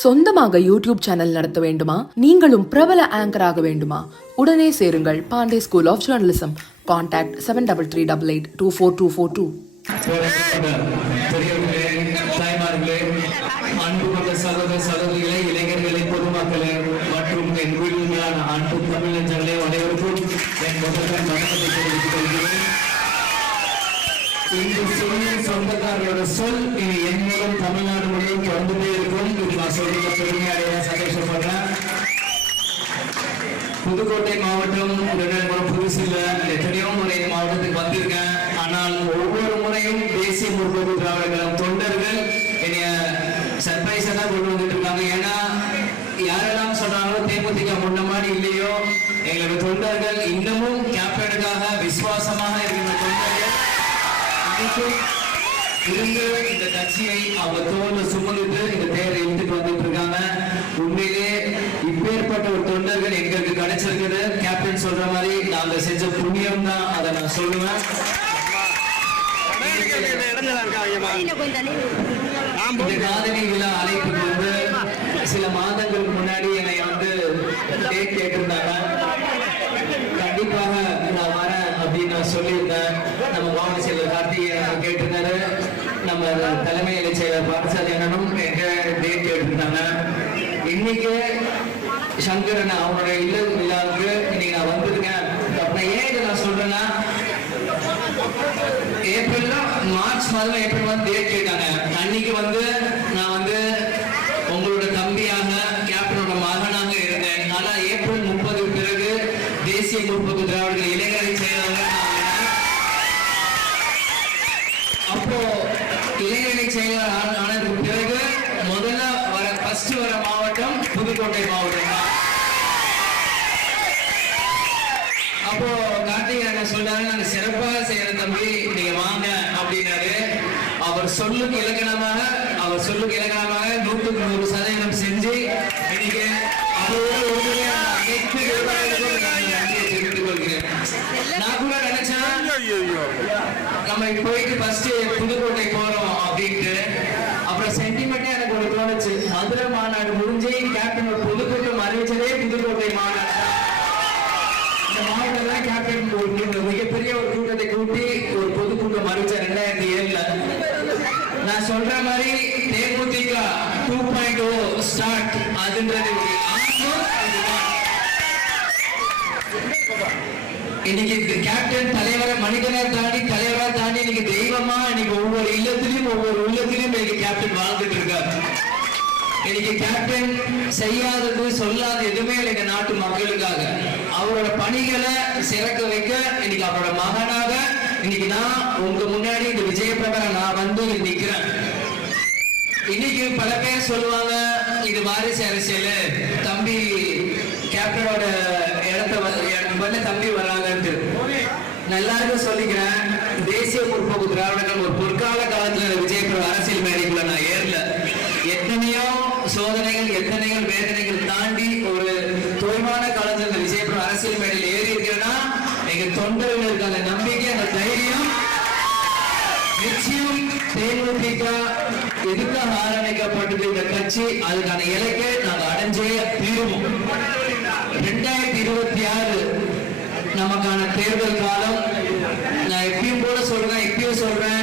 சொந்தமாக YouTube channel நடத்த வேண்டுமா? நீங்களும் பிரபல ஆங்கர் ஆக வேண்டுமா? உடனே சேருங்கள் Pandey school of journalism. Contact 7388242242. சகோதரிகளே, இளைஞர்களே, பொதுமக்களே மற்றும் என் உயிரிழந்தான அன்பு தமிழர்களே அனைவருக்கும் என் முதல் வணக்கத்தை தெரிவித்துக் கொள்கிறேன். இந்த சொல்லின் சொந்தக்காரர்களோட சொல் இனி என் மூலம் தமிழ்நாடு முழுவதும் தொடர்ந்துட்டே இருக்கும். இது நான் சொல்லிக்க பெருமையாக சந்தோஷப்படுறேன். புதுக்கோட்டை மாவட்டம் புதுசு இல்லை, எத்தனையோ முறை மாவட்டத்துக்கு வந்திருக்கேன். ஆனால் ஒவ்வொரு முறையும் தேசிய முற்போக்கு திராவிட கழகம் தொண்டர்கள் என்னைய சர்ப்ரைஸா தான் கொண்டு வந்துட்டு இருக்காங்க. ஏன்னா யாரெல்லாம் சொன்னாலும் தேமுதிக முன்ன மாதிரி இல்லையோ, எங்களோட தொண்டர்கள் இன்னமும் கேப்டனுக்காக விசுவாசமாக இருக்கிற தொண்டர்கள் இருந்து இந்த கட்சியை அவங்க தோல்ல சுமந்துட்டு இந்த தேரை இழுத்துட்டு வந்துட்டு இருக்காங்க. உண்மையிலே இப்பேற்பட்ட ஒரு தொண்டர்கள் எங்களுக்கு கிடைச்சிருக்குது. கேப்டன் சொல்ற மாதிரி நாங்க செஞ்ச புண்ணியம் தான், அதை நான் சொல்லுவேன். இந்த காதலி விழா அழைப்புக்கு வந்து சில மாதங்களுக்கு முன்னாடி என்னை வந்து டேட் கேட்டிருந்தாங்க. கண்டிப்பாக நான் வரேன் அப்படின்னு நான் சொல்லியிருந்தேன். நம்ம மாவட்ட செயலர் கார்த்திகேயன் கேட்டிருந்தாரு, நம்ம தலைமை செயலர் பாடசாலை அண்ணனும் எங்க டேட் கேட்டிருந்தாங்க. இன்னைக்கு சங்கரன் அவனோட இல்ல விழாவுக்கு இன்னைக்கு நான் வந்திருக்கேன். அப்புறம் ஏன் இதை நான் சொல்றேன்னா, மார்ச் மாதம் ஏப்ரல் மாதம் டேட் கேட்டாங்க. அன்னைக்கு வந்து நான் வந்து உங்களோட தம்பியாக கேப்டனோட மகனாக இருந்தேன். ஆனா ஏப்ரல் 30 பிறகு தேசிய முற்போக்கு திராவிட இளைஞரை செய்யறாங்க. அப்போ இளைஞரை செயலர் ஆனதுக்கு பிறகு முதல்ல ஃபர்ஸ்ட் வர மாவட்டம் புதுக்கோட்டை மாவட்டம் தான். அப்போ கார்த்திகேயன் என்ன சொல்றாரு, நாங்க சிறப்பாக செய்யற தம்பி, நீங்க வாங்க அப்படின்னாரு. அவர் சொல்லுக்கு இலக்கணமாக 100% செஞ்சு இன்னைக்கு அவரோட அனைத்து தெரிவித்துக் கொள்கிறேன். நான் கூட நினைச்சேன் நம்ம போயிட்டு ஃபர்ஸ்ட் புதுக்கோட்டை போறோம் அப்படின்ட்டு. அப்புறம் சென்டிமெண்டே எனக்கு ஒரு தோணுச்சு. மதுரை மாநாடு முடிஞ்சு கேப்டன் ஒரு பொதுக்கூட்டம் அறிவிச்சதே புதுக்கோட்டை மாநாடு. இந்த மாவட்டத்தில் கேப்டன் ஒரு மிகப்பெரிய ஒரு கூட்டத்தை கூட்டி ஒரு பொதுக்கூட்டம் அறிவிச்சார் 2007. நான் சொல்ற மாதிரி தேமுதிக 2.0 ஸ்டார்ட் அதுன்றது இன்னைக்கு கேப்டன் தலைவரை மனிதனை தாண்டி தலைவரை தாண்டி இன்னைக்கு தெய்வமா இன்னைக்கு ஒவ்வொரு இல்லத்திலும் ஒவ்வொரு உள்ளத்திலும் இன்னைக்கு கேப்டன் வாழ்ந்துட்டு இருக்காரு. இன்னைக்கு கேப்டன் செய்யாதது சொல்லாத எதுவுமே இந்த நாட்டு மக்களுக்காக அவரோட பணிகளை சிறக்க வைக்க இன்னைக்கு அவரோட மகனாக இன்னைக்கு நான் உங்க முன்னாடி இந்த விஜயபிரகாரம் நான் வந்து நிக்கிறேன். இன்னைக்கு பல பேர் சொல்லுவாங்க, இது வாரிசு அரசியல், தம்பி கேப்டனோட இடத்த தம்பி வராங்கன்ட்டு. நான் எல்லாருக்கும் சொல்லிக்கிறேன், தேசிய முற்போக்கு திராவிடர்கள் ஒரு பொற்கால காலத்துல விஜயபிரகாரம் அரசியல் மேடைக்குள்ள நான் ஏறல. எத்தனையோ சோதனைகள் எத்தனையோ வேதனைகள் தாண்டி ஒரு தொய்வான காலத்துல இந்த விஜயபிரகாரம் அரசியல் மேடையில் ஏறி இருக்கிறேன்னா எங்க தொண்டர்களுக்கு அந்த நம்பிக்கை அந்த தைரியம் நிச்சயம். தேமுதிக எதுக்காக ஆரம்பிக்கப்பட்டது இந்த கட்சி, அதுக்கான இலக்கை நாங்கள் அடைஞ்சே தீருவோம். 2026 நமக்கான தேர்தல் காலம். நான் எப்பயும் போல சொல்றேன், இப்பயும் சொல்றேன்,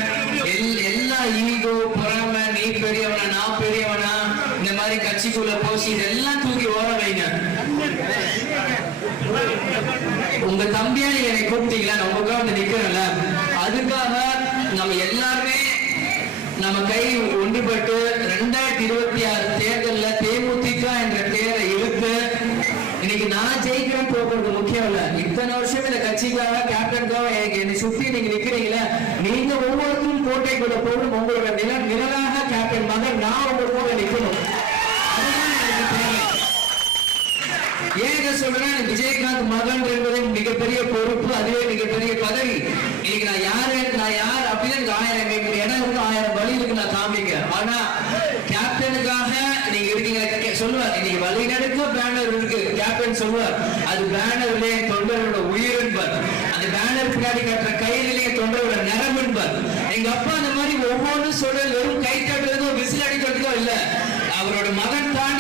எல்லா ஈகோ பொறாமை, நீ பெரியவனா நான் பெரியவனா இந்த மாதிரி கட்சிக்குள்ள போசி இதெல்லாம் தூக்கி ஓர வைங்க. உங்க தம்பியா நீங்க என்னை கூப்பிட்டீங்களா, நான் உங்களுக்காக வந்து நிக்கிறேன்ல, அதுக்காக நம்ம எல்லாருமே நம்ம கை ஒன்றுபட்டு 2026 தேர்தலில் தேமுதிக என்ற தேரை இழுத்து இன்னைக்கு நான் ஜெயிக்கிறேன் போக்குறது முக்கியம் இல்ல. இத்தனை வருஷம் இந்த கட்சிக்காக கேப்டனுக்காக என்னை சுத்தி நீங்க நிக்கிறீங்களா, நீங்க ஒவ்வொருத்தரும் கோட்டைக்குள்ள போகணும். உங்களோட நிழலாக கேப்டன் மகன் நான் உங்க கூட நிக்கணும். ஏன் சொல்றேன், விஜயகாந்த் மகன் என்பது மிகப்பெரிய பொறுப்பு, அதுவே மிகப்பெரிய பதவி. இன்னைக்கு நான் யார் அப்படின்னு 1000 இடம் இருக்கு, 1000 வழி இருக்கு நான் காமிக்க. ஆனா கேப்டனுக்காக நீங்க இருக்கீங்க சொல்லுவார். இன்னைக்கு வழிநடுக்க பேனர் இருக்கு, கேப்டன் சொல்லுவார், அது பேனர்ல தொண்டரோட உயிர் என்பார். அந்த பேனர் பின்னாடி கட்டுற கையிலேயே தொண்டரோட நிறம் என்பார். எங்க அப்பா அந்த மாதிரி ஒவ்வொன்றும் சொல்ற வெறும் கை தட்டுறதோ விசில் அடிக்கிறதுக்கோ இல்ல, அவரோட மகன் தான்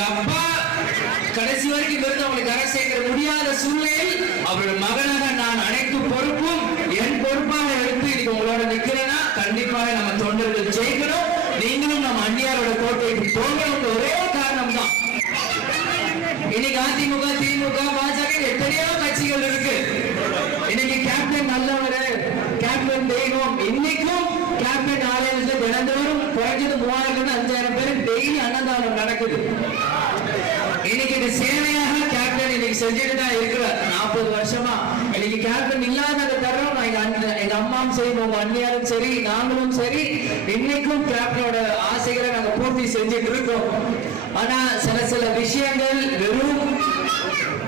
எங்க அப்பா கடைசி வரைக்கும் இருந்து அவங்களை கரை சேர்க்க முடியாத சூழ்நிலையில் அவரோட மகனாக நான் அனைத்து பொறுப்பும் என் பொறுப்பாக எடுத்து இன்னைக்கு உங்களோட நிக்கிறேன்னா கண்டிப்பாக நம்ம தொண்டர்கள் ஜெயிக்கணும், நீங்களும் நம்ம அந்நியாரோட கோட்டைக்கு போகணும். ஒரே காரணம் தான். இன்னைக்கு அதிமுக, திமுக, பாஜக எத்தனையோ கட்சிகள் இருக்கு. இன்னைக்கு கேப்டன் நல்லவர், கேப்டன் தெய்வம். இன்னைக்கும் கேப்டன் ஆலயத்துல தினந்தோறும் குறைஞ்சது 3000 5000 பேர் டெய்லி அன்னதானம் நடக்குது. இன்னைக்கு இது சேவையாக கேப்டன் இன்னைக்கு செஞ்சுட்டு தான் இருக்கிறார் 40 வருஷமா. இன்னைக்கு கேப்டன் இல்லாத தருணம் எங்க அம்மாவும் சரி, உங்க அண்ணியாரும் சரி, நாங்களும் சரி, இன்னைக்கும் கேப்டனோட ஆசைகளை நாங்க பூர்த்தி செஞ்சுட்டு இருக்கோம். ஆனா சில விஷயங்கள் வெறும்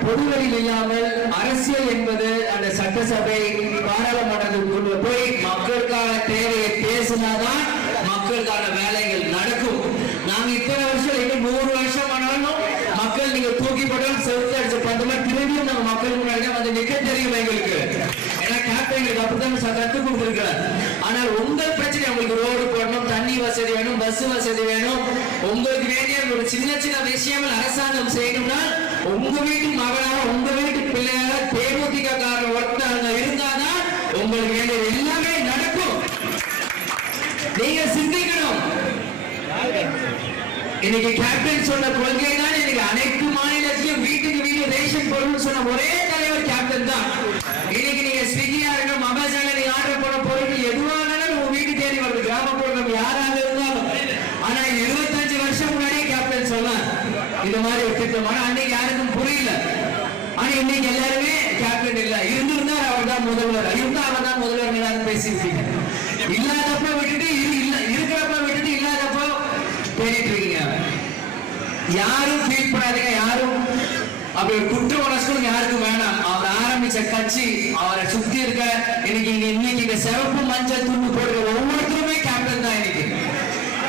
பொதுவெளியில் இல்லாமல் அரசியல் என்பது அந்த சட்டசபை பாராளுமன்றத்துக்குள்ள போய் மக்களுக்கான தேவையை பேசினாதான் மக்களுக்கான வேலைகள் நடக்கும். நாங்க இத்தனை வருஷம் இன்னும் 100 வருஷம் ஆனாலும் மக்கள் நீங்க தூக்கி போட்டாலும் செலுத்த அடிச்ச 10 மணி திரும்பியும் நம்ம மக்களுக்கு முன்னாடி வந்து நிக்க தெரியும் எங்களுக்கு. ஏன்னா கேப்டன் எங்களுக்கு அப்படித்தான் கற்றுக் கொடுத்திருக்கிறார். ஆனால் உங்கள் பிரச்சனை, உங்களுக்கு ரோடு போடணும், தண்ணி வசதி வேணும், பஸ் வசதி வேணும், உங்களுக்கு வேண்டிய ஒரு சின்ன சின்ன விஷயங்கள் அரசாங்கம் செய்யணும்னா உங்க வீட்டு மகனாக, உங்க வீட்டு பிள்ளையாக தேமுதிக காரர் ஒருத்தவங்க இருந்தாதான் உங்களுக்கு வேண்டியது எல்லாமே நடக்கும். நீங்க சிந்திக்கணும். இன்னைக்கு கேப்டன் சொன்ன கொள்கை தான் இன்னைக்கு அனைத்து மாநிலத்திலும் வீட்டுக்கு வீடு ரேஷன் பொருள் சொன்ன ஒரே தலைவர் கேப்டன் தான். இன்னைக்கு நீங்க ஸ்விக்கியா இருக்கணும், அமேசான்ல நீங்க ஆர்டர் போன பொருட்கள் எதுவானாலும் உங்க வீட்டு தேடி வருது, கிராமப்புறம் யாராக இருந்தாலும். ஆனா 25 வருஷம் முன்னாடியே கேப்டன் சொன்னார் இந்த மாதிரி ஒரு திட்டம். ஆனா அன்னைக்கு யாருக்கும் புரியல. ஆனா இன்னைக்கு எல்லாருமே கேப்டன் இல்ல, இருந்திருந்தார் அவர் தான் முதல்வர், இருந்தா அவர் தான் முதல்வர் எல்லாரும் பேசியிருக்கீங்க. இல்லாதப்ப விட்டுட்டு இருக்கிறப்ப விட்டுட்டு இல்லாதப்ப தேடிட்டு இருக்கீங்க. யாரும் ஃபீல் பண்ணாதீங்க, யாரும் அப்படி குற்ற உணர்ச்சிகளும் யாருக்கும் வேணாம். அவர் ஆரம்பிச்ச கட்சி, அவரை சுத்தி இருக்க இன்னைக்கு இந்த சிவப்பு மஞ்சள் துண்டு போடுற ஒவ்வொருத்தருமே கேப்டன் தான்.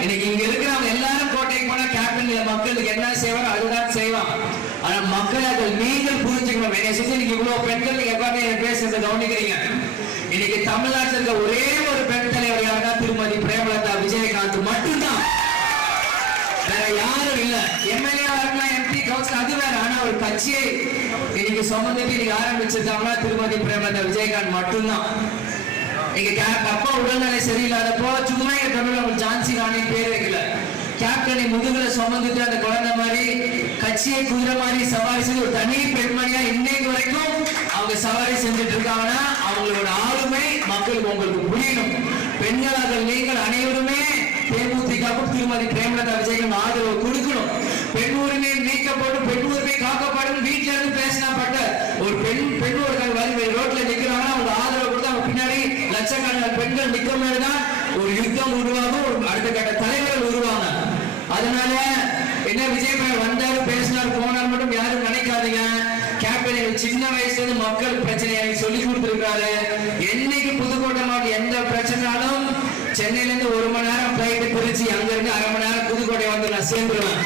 இன்னைக்கு இங்க இருக்கிறவங்க எல்லாரும் கோட்டைக்கு போனா கேப்டன் மக்களுக்கு என்ன செய்வாரோ அதுதான் செய்வான். ஆனா மக்கள் அதை நீங்கள் புரிஞ்சுக்கணும். என்னை சுத்தி இன்னைக்கு இவ்வளவு பெண்கள் நீங்க எப்பவுமே பேசுறத கவனிக்கிறீங்க. இன்னைக்கு தமிழ்நாட்டில் இருக்க ஒரே ஒரு பெண் தலைவர் யாருன்னா திருமதி பிரேமலதா விஜயகாந்த் மட்டும்தான், வேற யாரும் இல்ல. எம்எல்ஏ இருக்கலாம், எம்பி, கவுன்சிலர் அது வேற. ஆனா ஒரு கட்சியை இன்னைக்கு சுமந்துட்டு இன்னைக்கு ஆரம்பிச்சிருக்காங்கன்னா திருமதி பிரேமலதா விஜயகாந்த் மட்டும்தான். எங்க அப்பா உடல்நிலை சரியில்லாதப்போ சும்மா எங்க தமிழ் ஜான்சி ராணி பேர் வைக்கல, கேப்டனை முதுகுல சுமந்துட்டு அந்த குழந்தை மாதிரி கட்சியை குதிரை மாதிரி சவாரி செய்து ஒரு தனி பெண்மணியா இன்னைக்கு வரைக்கும் அவங்க சவாரி செஞ்சுட்டு இருக்காங்கன்னா அவங்களோட ஆளுமை மக்களுக்கு உங்களுக்கு புரியணும். பெண்களாக நீங்கள் அனைவருமே தேமுதிகவும் திருமதி பிரேமலதா விஜயகாந்த் ஆதரவு கொடுக்கணும். பெண் உரிமை நீக்கப்பட்டு பெண் உரிமை காக்கப்படும் வீட்டுல இருந்து பேசினாப்பட்ட ஒரு பெண் ஒரு ரோட்ல நிக்கிறாங்கன்னா அவங்க ஆதரவு கொடுத்து அவங்க பின்னாடி லட்சக்கணக்கான பெண்கள் நிற்கும் ஒரு யுத்தம் உருவாகும், ஒரு அடுத்த கட்ட தலைவர்கள் உருவாங்க. அதனால என்ன விஜய் வந்தாரு பேசினாரு போனார் மட்டும் யாரும் நினைக்காதீங்க. கேப்டன் சின்ன வயசுல இருந்து மக்கள் பிரச்சனையை சொல்லி கொடுத்திருக்காரு. என்னைக்கு புதுக்கோட்டை மாவட்டம் எந்த பிரச்சனைனாலும் சென்னையில இருந்து 1 மணி நேரம் பிளைட் பிரிச்சு அங்க இருந்து 1/2 மணி நேரம் புதுக்கோட்டை வந்து நான் சேர்ந்துருவேன்.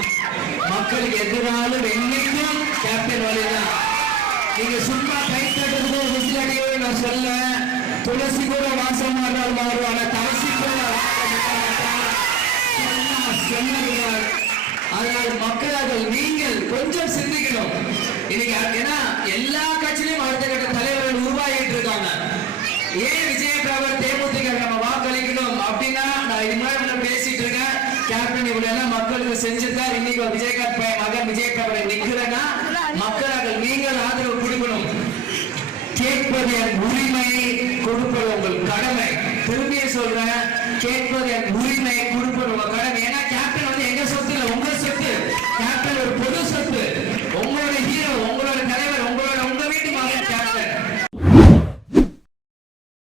மக்களுக்கு எதிராலும் என்னைக்கும் கேப்டன் வழிதான். நீங்க சும்மா கை தட்டுறது விசிலடியோடு நான் சொல்ல, துளசி கூட வாசம் மாறும், ஆனா தவசி கூட அதனால் மக்களாக நீங்கள் கொஞ்சம் சிந்திக்கணும். இன்னைக்கு ஏன்னா எல்லா கட்சியிலும் அடுத்த கட்ட தலைவர்கள் உருவாகிட்டு இருக்காங்க. ஏன் விஜயபிரபர் தேமுதிக நம்ம வாக்களிக்கணும் அப்படின்னா நான் இது மாதிரி பேசிட்டு இருக்கேன். கேப்டன் இவ்வளவு எல்லாம் மக்களுக்கு செஞ்சிருக்காரு. இன்னைக்கு விஜயகாந்த் மகன் விஜயபிரபரை நிக்கிறேன்னா மக்களாக நீங்கள் ஆதரவு கொடுக்கணும். கேட்பது என் உரிமை, கொடுப்பது உங்கள் கடமை. திரும்பிய சொல்றேன், கேட்பது என் உரிமை, கொடுப்பது உங்க கடமை. ஏன்னா கேப்டன் எங்க